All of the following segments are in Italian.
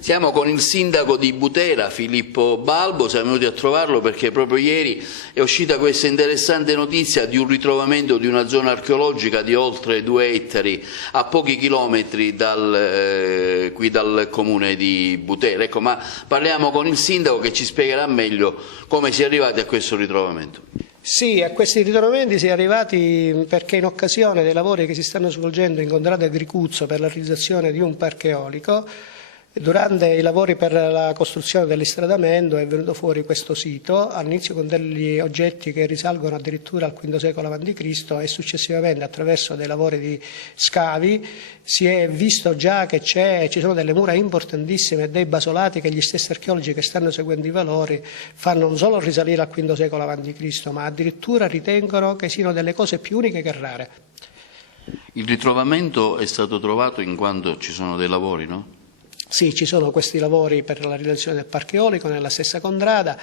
Siamo con il sindaco di Butera, Filippo Balbo, siamo venuti a trovarlo perché proprio ieri è uscita questa interessante notizia di un ritrovamento di una zona archeologica di oltre 2 ettari a pochi chilometri qui dal comune di Butera. Ecco, ma parliamo con il sindaco che ci spiegherà meglio come si è arrivati a questo ritrovamento. Sì, a questi ritrovamenti si è arrivati perché in occasione dei lavori che si stanno svolgendo in Contrada Agricuzzo per la realizzazione di un parco eolico, durante i lavori per la costruzione dell'istradamento è venuto fuori questo sito, all'inizio con degli oggetti che risalgono addirittura al V secolo a.C. e successivamente attraverso dei lavori di scavi si è visto già che ci sono delle mura importantissime e dei basolati che gli stessi archeologi che stanno seguendo i lavori fanno non solo risalire al V secolo a.C., ma addirittura ritengono che siano delle cose più uniche che rare. Il ritrovamento è stato trovato in quanto ci sono dei lavori, no? Sì, ci sono questi lavori per la realizzazione del parco eolico nella stessa contrada.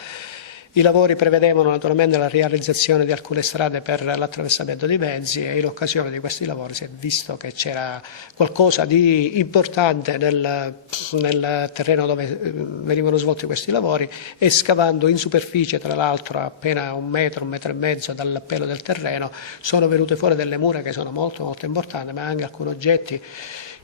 I lavori prevedevano naturalmente la realizzazione di alcune strade per l'attraversamento dei mezzi e in occasione di questi lavori si è visto che c'era qualcosa di importante nel terreno dove venivano svolti questi lavori e scavando in superficie, tra l'altro appena 1 metro, 1,5 metri dall'appello del terreno, sono venute fuori delle mura che sono molto molto importanti, ma anche alcuni oggetti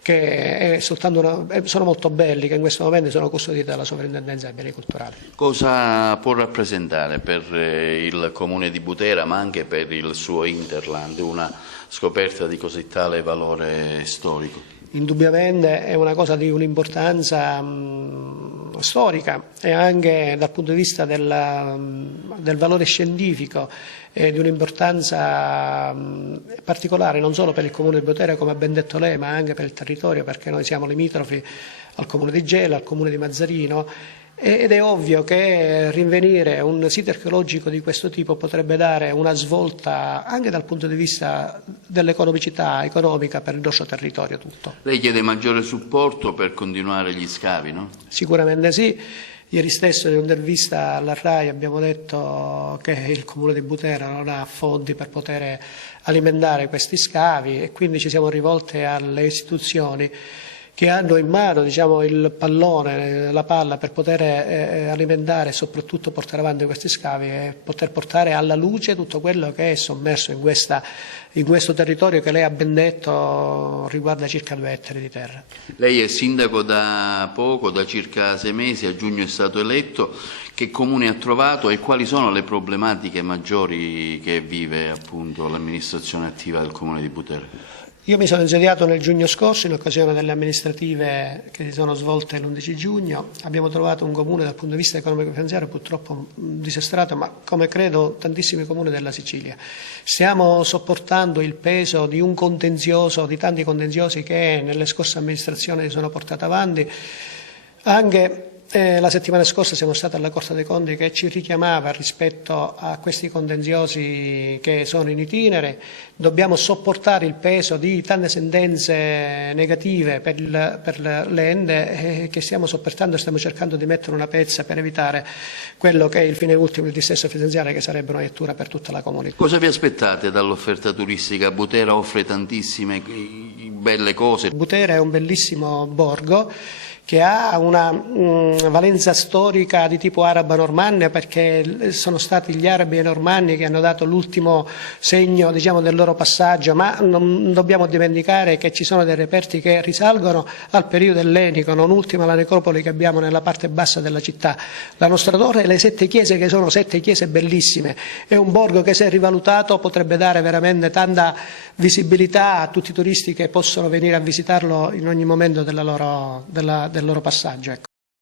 che sono molto belli, che in questo momento sono custoditi dalla Sovrintendenza dei Beni Culturali. Cosa può rappresentare per il comune di Butera, ma anche per il suo Interland, una scoperta di così tale valore storico? Indubbiamente è una cosa di un'importanza storica e anche dal punto di vista del valore scientifico di un'importanza particolare non solo per il comune di Butera, come ha ben detto lei, ma anche per il territorio, perché noi siamo limitrofi al comune di Gela, al comune di Mazzarino, ed è ovvio che rinvenire un sito archeologico di questo tipo potrebbe dare una svolta anche dal punto di vista dell'economicità economica per il nostro territorio tutto. Lei chiede maggiore supporto per continuare gli scavi, no? Sicuramente sì. Ieri stesso in un'intervista alla RAI abbiamo detto che il comune di Butera non ha fondi per poter alimentare questi scavi e quindi ci siamo rivolti alle istituzioni che hanno in mano, diciamo, il pallone, la palla per poter alimentare e soprattutto portare avanti questi scavi e poter portare alla luce tutto quello che è sommerso in questo territorio che lei ha ben detto riguarda circa 2 ettari di terra. Lei è sindaco da poco, da circa 6 mesi, a giugno è stato eletto. Che comune ha trovato e quali sono le problematiche maggiori che vive appunto l'amministrazione attiva del comune di Butera? Io mi sono insediato nel giugno scorso in occasione delle amministrative che si sono svolte l'11 giugno. Abbiamo trovato un comune dal punto di vista economico-finanziario purtroppo disastrato, ma come credo tantissimi comuni della Sicilia. Stiamo sopportando il peso di un contenzioso, di tanti contenziosi che nelle scorse amministrazioni si sono portati avanti. Anche la settimana scorsa siamo stati alla Corte dei Conti che ci richiamava rispetto a questi contenziosi che sono in itinere. Dobbiamo sopportare il peso di tante sentenze negative per le ende che stiamo sopportando e stiamo cercando di mettere una pezza per evitare quello che è il fine ultimo del dissesto finanziario, che sarebbe una lettura per tutta la comunità. Cosa vi aspettate dall'offerta turistica? Butera offre tantissime belle cose. Butera è un bellissimo borgo che ha una valenza storica di tipo arabo-normanna, perché sono stati gli arabi e i normanni che hanno dato l'ultimo segno, diciamo, del loro passaggio, ma non dobbiamo dimenticare che ci sono dei reperti che risalgono al periodo ellenico, non ultima la necropoli che abbiamo nella parte bassa della città, la nostra torre e le 7 chiese che sono 7 chiese bellissime. È un borgo che se rivalutato potrebbe dare veramente tanta visibilità a tutti i turisti che possono venire a visitarlo in ogni momento del loro passaggio. Ecco.